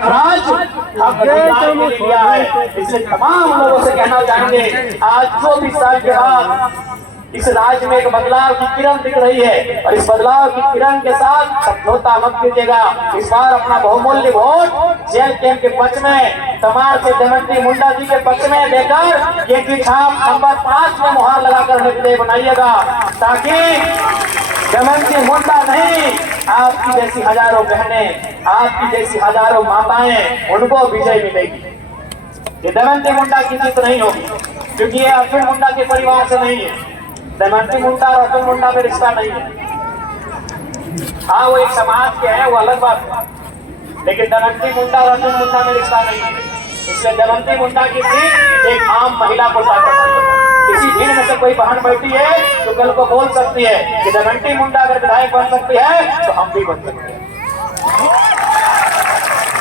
राज हम अधिकार के लिए लिया है। इसलिए तमाम लोगों से कहना चाहेंगे, आज 24 साल के बाद इस राज्य में एक बदलाव की किरण दिख रही है और इस बदलाव की किरण के साथ समझौता मत कीजिएगा। इस बार अपना बहुमूल्य वोट जेल कैंप के पक्ष में, समाज से दमयंती मुंडा जी के पक्ष में देकर ये की छाप नंबर 5 में मुहर लगाकर निर्णय बनाइएगा, ताकि दमयंती मुंडा नहीं, आपकी जैसी हजारों बहनें, आपकी जैसी हजारों माताएं, उनको विजय मिलेगी। ये दमयंती मुंडा की जीत नहीं होगी, क्योंकि ये अर्जुन मुंडा के परिवार से नहीं है। दमयंती मुंडा और अर्जुन मुंडा में रिश्ता नहीं है। हाँ, वो एक समाज के हैं, वो अलग बात है, लेकिन दमयंती मुंडा और अर्जुन मुंडा में रिश्ता नहीं है। इसलिए दमयंती मुंडा की जीत एक आम महिला को ताकत है। किसी भीड़ में से कोई बहन बैठी है तो कल को बोल सकती है कि दमयंती मुंडा अगर विधायक बन सकती है तो हम भी बन सकते हैं।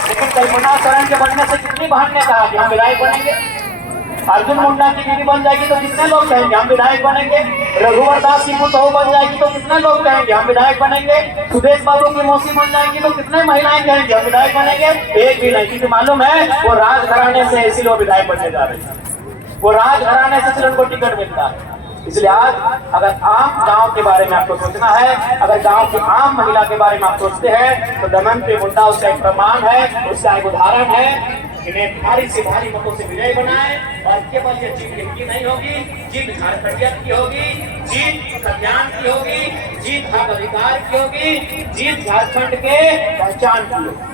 लेकिन कल्पना शरण के बनने से कितनी बहन ने कहा कि हम विधायक बनेंगे। अर्जुन मुंडा की बीवी बन जाएगी तो कितने लोग कहेंगे हम विधायक बनेंगे। रघुवर दास की पुतोहू बन जाएगी तो कितने लोग कहेंगे हम विधायक बनेंगे। सुदेश बाबू की मौसी बन जाएगी तो कितने महिलाएं कहेंगे हम विधायक बनेंगे। एक भी नहीं, क्योंकि मालूम है वो राजघराने से इसीलिए वो विधायक बनने जा रहे हैं। वो राजघराने से सिर्फ उनको टिकट मिलता है। इसलिए आज अगर आम गांव के बारे में आपको सोचना है, अगर गांव की आम महिला के बारे में आप सोचते हैं, तो दमयंती मुंडा उसका एक प्रमाण है, उसका एक उदाहरण है। इन्हें भारी से भारी मतों से विजय बनाए और केवल ये जीत इनकी नहीं होगी, जीत झारखंडियत की होगी, जीत कल्याण की होगी, जीत हक अधिकार की होगी, जीत झारखंड के पहचान की होगी।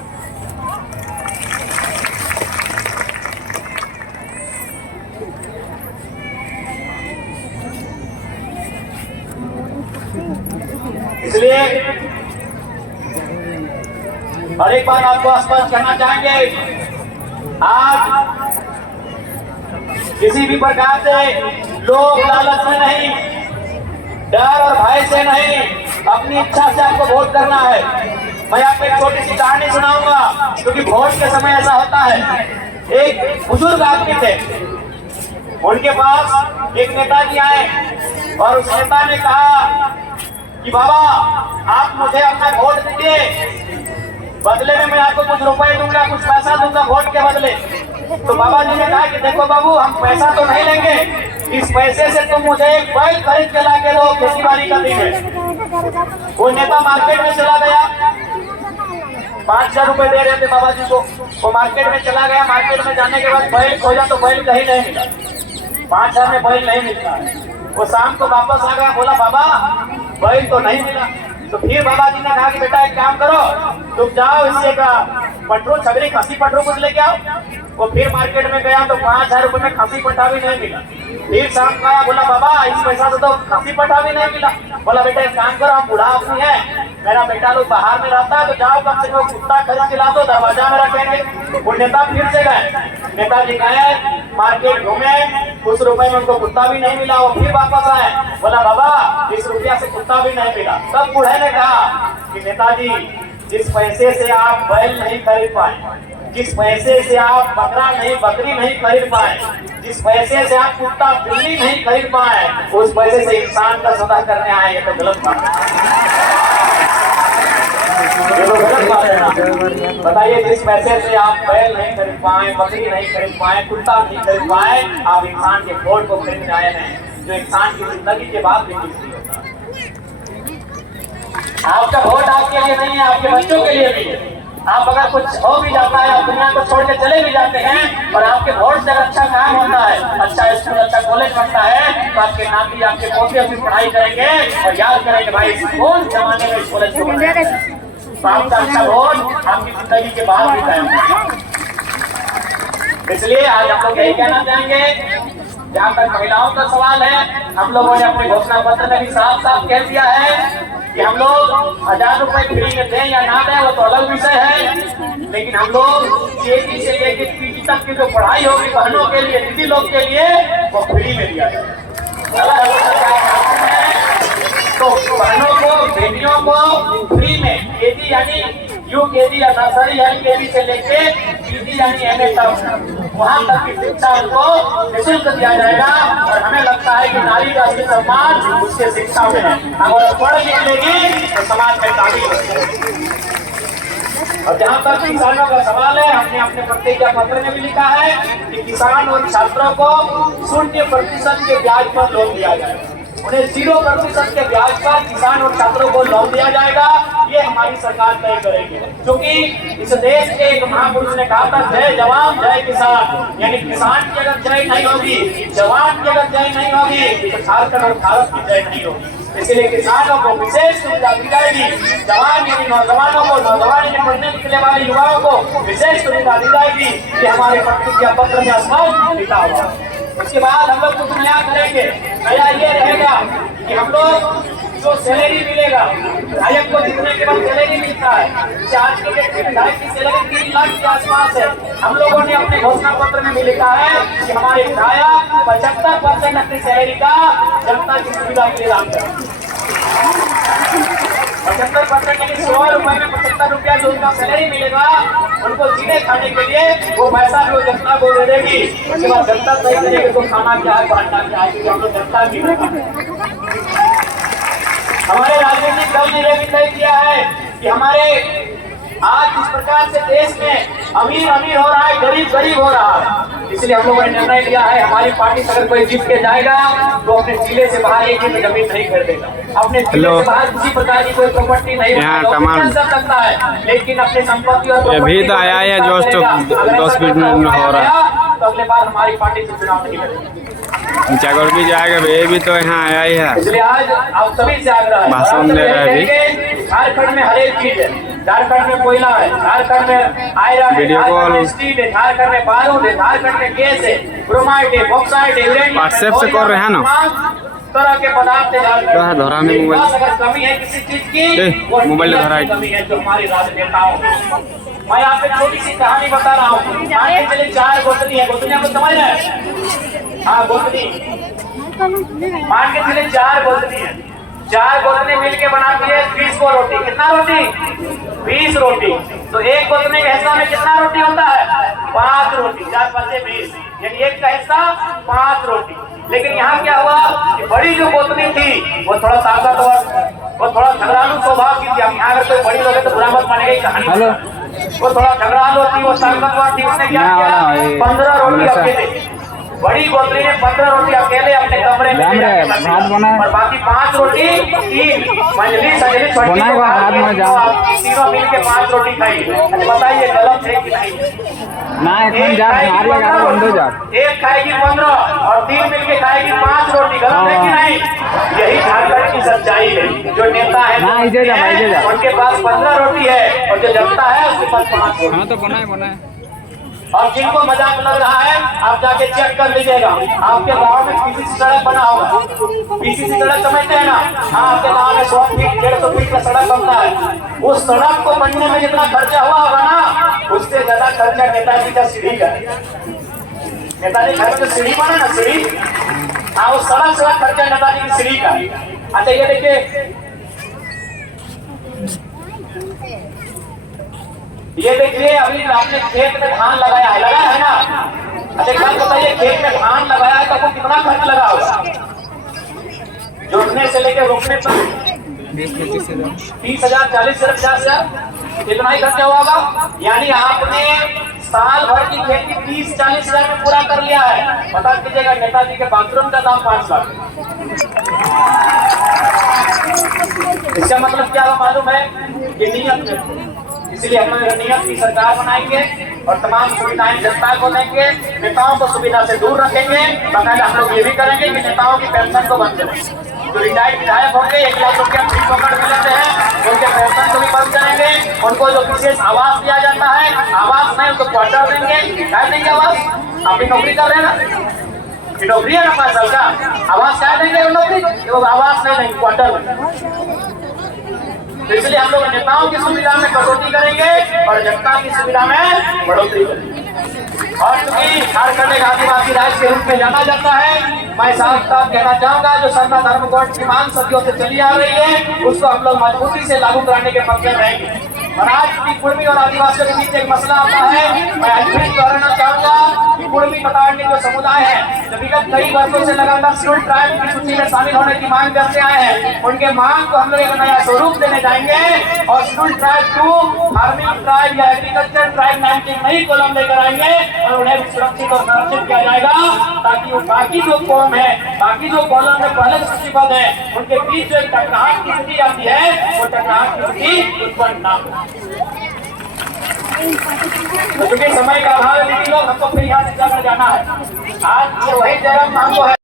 इसलिए और एक बात आपको स्पष्ट करना चाहेंगे, आज किसी भी प्रकार से लोग लालच में नहीं, डर और भय से नहीं, अपनी इच्छा से आपको वोट करना है। मैं आपको एक छोटी सी कहानी सुनाऊंगा, क्योंकि वोट के समय ऐसा होता है। एक बुजुर्ग आदमी थे, उनके पास एक नेताजी आए और उस नेता ने कहा कि बाबा आप मुझे अपना वोट दीजिए, बदले में मैं आपको कुछ रुपए दूंगा, कुछ पैसा दूंगा वोट के बदले। तो बाबा जी ने कहा कि देखो बाबू, हम पैसा तो नहीं लेंगे, इस पैसे से तुम मुझे एक बैल खरीद के ला के दो, खेती बाड़ी करनी है। वो नेता मार्केट में चला गया, 5,000 रुपए दे रहे थे बाबा जी को। वो मार्केट में चला गया, मार्केट में जाने के बाद बैल खोजा तो बैल कहीं नहीं मिला, 5,000 में बैल नहीं मिलता। वो शाम को वापस आ गया, बोला बाबा बैल तो नहीं मिला। तो फिर बाबा जी ने कहा कि बेटा एक काम करो, तुम जाओ इससे का पटरू छबरी खसी पटरू कुछ लेके आओ। वो फिर मार्केट में गया तो 5,000 रुपए में खसी पटा भी नहीं मिला। फिर शाम को आया, बोला बाबा इस पैसा से तो खसी पटा भी नहीं मिला। बोला बेटा एक काम करो, हम बूढ़ा आदमी है, मेरा बेटा लोग बाहर में रहता है, तो जाओ कम से कम कुत्ता खरीद के ला दो, दरवाजा में रखेंगे। वो नेता फिर से गए, नेताजी गए मार्केट घूमे, उस रुपए में उनको कुत्ता भी नहीं मिला। वो फिर वापस आए, बोला बाबा इस रुपया से कुत्ता भी नहीं मिला। तब बूढ़े ने कहा कि नेताजी जिस पैसे से आप बैल नहीं खरीद पाए, जिस पैसे से आप बकरा नहीं बकरी नहीं खरीद पाए, जिस पैसे से आप कुत्ता बिल्ली नहीं खरीद पाए, उस पैसे से इंसान का सौदा करने आए, ये तो गलत बात है। ये तो गलत बात है ना। बताइए, जिस पैसे से आप बैल नहीं खरीद पाए, बकरी नहीं खरीद पाए, कुत्ता नहीं खरीद पाए, आप इंसान के वोट को खरीदने आए हैं, जो इंसान की जिंदगी के बाद भी कुछ नहीं होता। आपका वोट आपके लिए नहीं है, आपके बच्चों के लिए भी है। आप अगर कुछ हो भी जाता है, आप दुनिया को छोड़ के चले भी जाते हैं, और आपके वोट से अच्छा काम होता है, अच्छा स्कूल अच्छा कॉलेज बनता है, तो आपके नाती आपके पोते अपनी पढ़ाई करेंगे और याद करेंगे भाई कौन जमाने में इस कॉलेज को बनाया। तो आपका अच्छा वोट आपकी जिंदगी के बाद भी कायम। इसलिए आज हम लोग यही कहना चाहेंगे, जहाँ तक महिलाओं का सवाल है, हम लोगों ने अपने घोषणा पत्र में भी साफ साफ कह दिया है कि हम लोग 1,000 रुपए फ्री में दें या ना दें वो तो अलग विषय है, लेकिन हम लोग केजी से लेकर पीजी तक की जो पढ़ाई होगी बहनों के लिए, दीदी लोग के लिए, वो फ्री में दिया जाए। तो बहनों को, बेटियों को फ्री में केजी यानी यूकेजी या नर्सरी एलकेजी से लेके पीजी यानी एमए तक, वहाँ तक की शिक्षा उनको निःशुल्क दिया जाएगा। और हमें लगता है कि नारी का असली सम्मान उसके शिक्षा में है। अगर पढ़ लिख लेगी तो समाज में तारीफ होगी। और जहाँ तक किसानों का सवाल है, हमने अपने प्रतिज्ञा पत्र में भी लिखा है कि किसान और छात्रों को 0% के ब्याज पर लोन दिया जाएगा। उन्हें 0% के ब्याज पर किसान और छात्रों को लोन दिया जाएगा। ये हमारी सरकार तय करेगी, क्योंकि इस देश के एक महापुरुष ने कहा था, जय जवान जय किसान। यानी किसान की अगर जय नहीं होगी, जवान की अगर जय नहीं होगी, तो झारखंड और भारत की जय नहीं होगी। इसलिए किसानों को विशेष सुविधा दी जाएगी, जवान यानी नौजवानों को, नौजवान यानी पढ़ने लिखने वाले युवाओं को विशेष सुविधा दी जाएगी। कि हमारे प्रतिज्ञा पत्र में स्पष्ट लिखा हुआ। उसके बाद हम लोग कुछ नया करेंगे। नया ये रहेगा कि हम लोग जो सैलरी मिलेगा, विधायक को जीतने के बाद सैलरी मिलता है, आज के डेट में विधायक की सैलरी 3 लाख के आसपास है। हम लोगों ने अपने घोषणा पत्र में भी लिखा है कि हमारे विधायक 75% अपनी सैलरी का जनता की सुविधा के लिए दान करें। 75% यानी 100 रुपए में 75 रुपया जो उनका सैलरी मिलेगा, उनको जीने खाने के लिए वो पैसा भी वो जनता को दे देगी। उसके बाद जनता तय करेगी तो खाना क्या है, बांटना क्या है, हम लोग जनता की। हमारे राजनीतिक दल ने यह भी तय किया है कि हमारे आज जिस प्रकार से देश में अमीर अमीर हो रहा है, गरीब गरीब हो रहा है, इसलिए हम लोगों ने निर्णय लिया है, हमारी पार्टी अगर कोई जीत के जाएगा तो अपने जिले से बाहर एक भी जमीन नहीं खरीदेगा, अपने जिले से बाहर किसी प्रकार की कोई प्रॉपर्टी नहीं कर सकता है, लेकिन अपने संपत्ति और अभी तो आया है जो 10 मिनट में हो रहा है, तो अगले बार हमारी पार्टी से चुनाव नहीं लड़ेगी। जागरूक भी जाएगा, ये भी तो यहाँ आया ही है। इसलिए आज आप सभी से आग्रह है, भाषण दे रहा है अभी। झारखंड में हर एक चीज है, झारखंड में कोयला है, झारखंड में आयरन है, झारखंड में स्टील है, झारखंड में बारूद है, झारखंड में गैस है, ब्रोमाइट है, बॉक्साइट है, यूरेनियम है, व्हाट्सएप से कर रहे हैं ना, तरह के पदार्थ है। धरा में मोबाइल अगर कमी है किसी चीज की, वो मोबाइल धरा कमी है जो हमारे राजनेताओं। मैं यहाँ पे छोटी सी कहानी बता रहा हूँ। मान के चलिए 4 गोतनी है, गोतनी आपको समझ रहे हैं? हाँ गोतनी, मान के चलिए 4 गोतनी है, 4 गोतनी मिलके बनाती है 20 को रोटी। कितना रोटी? 20 रोटी। तो एक गोतनी के हिस्सा में कितना रोटी होता है? 5 रोटी। 4 5 20, यानी एक का हिस्सा 5 रोटी। लेकिन यहाँ क्या हुआ कि बड़ी जो गोतनी थी वो थोड़ा ताकतवर, वो थोड़ा झगड़ालू स्वभाव की थी। अब यहाँ अगर कोई बड़ी लोग है तो बुरा मत मानेगा कहानी। वो थोड़ा झगड़ालू थी, वो ताकतवर थी। उसने क्या किया? 15 रोटी अकेले, बड़ी गोतनी ने 15 रोटी अकेले अपने कमरे में और बाकी 5 रोटी मंजली सजली छोटी तीनों मिल के 5 रोटी खाई। बताइए गलत है कि नहीं? एक खाएगी 15 और 3 मिल के खाएगी 5 रोटी। गलत है कि नहीं? यही झारखंड की सच्चाई है। जो नेता है उनके पास 15 रोटी है और जो जनता है उसके पास 5 रोटी। तो बनाए और जिनको मजाक लग रहा है आप जाके चेक कर लीजिएगा, आपके गांव में पीसीसी सड़क बना होगा। पीसीसी सड़क समझते हैं ना? हाँ, आपके गांव में 100 फीट 150 फीट का सड़क बनता है। उस सड़क को बनने में जितना खर्चा हुआ होगा ना, उससे ज्यादा खर्चा नेताजी का सीढ़ी का। नेताजी घर में जो सीढ़ी बना ना, सीढ़ी, हाँ, उस सड़क से खर्चा नेताजी की सीढ़ी का। अच्छा ये देखिए, ये देखिए अभी आपने खेत में धान लगाया है, लगा है ना? अच्छा क्या बताइए, खेत में धान लगाया है तो आपको कितना खर्च लगा होगा? जोतने से लेकर रोपने तक 30,000 40,000 50,000 इतना ही खर्चा हुआ होगा। यानी आपने साल भर की खेती 30-40,000 में पूरा कर लिया है। बता दीजिएगा नेताजी के बाथरूम का दाम 5 लाख। इसका मतलब क्या मालूम है? कि नियत। इसलिए हम लोग नियत की सरकार बनाएंगे और तमाम सुविधाएं जनता को देंगे, नेताओं को सुविधा से दूर रखेंगे। बाकायदा हम लोग ये भी करेंगे कि नेताओं की पेंशन को बंद करें। जो रिटायर्ड विधायक होंगे 1 लाख रुपया फ्री पकड़ मिलते हैं, उनके पेंशन को भी बंद करेंगे। उनको जो विशेष आवास दिया जाता है, आवास नहीं उनको क्वार्टर देंगे। क्या देंगे आवास? आप भी नौकरी कर रहे हैं ना, नौकरी है ना 5 साल का, आवास क्या देंगे? नौकरी, आवास नहीं देंगे, क्वार्टर। तो इसलिए हम लोग नेताओं की सुविधा में कटौती करेंगे और जनता की सुविधा में बढ़ोतरी करेंगे। और चूंकि झारखंड एक आदिवासी राज्य के रूप में जाना जाता है, मैं साफ साफ कहना चाहूंगा जो सर्वना धर्म कोड की मांग सदियों से चली आ रही है, उसको हम लोग मजबूती से लागू कराने के पक्ष में रहेंगे। और आज की कुर्मी और आदिवासियों के बीच एक मसला आता है। मैं आज भी दोहराना चाहूंगा कुर्मी पताड़नी जो समुदाय है, जो विगत कई वर्षों से लगातार शेड्यूल्ड ट्राइब की सूची में शामिल होने की मांग करते आए हैं, उनके मांग को हम लोग एक नया स्वरूप देने जाएंगे और शेड्यूल्ड ट्राइब 2 फार्मिंग ट्राइब या एग्रीकल्चर ट्राइब नाम की नई कॉलम लेकर आएंगे और उन्हें सुरक्षित और संरक्षित किया जाएगा, ताकि वो बाकी जो कॉलम है, बाकी जो कॉलम में पहले सूचीबद्ध है, उनके बीच जो एक टकराव की स्थिति आती है, वो टकराव की स्थिति उत्पन्न ना हो। तो चूंकि समय का अभाव है, लेकिन लोग हमको फिर यहाँ से जाकर जाना है। आज ये वही जगह हमको है।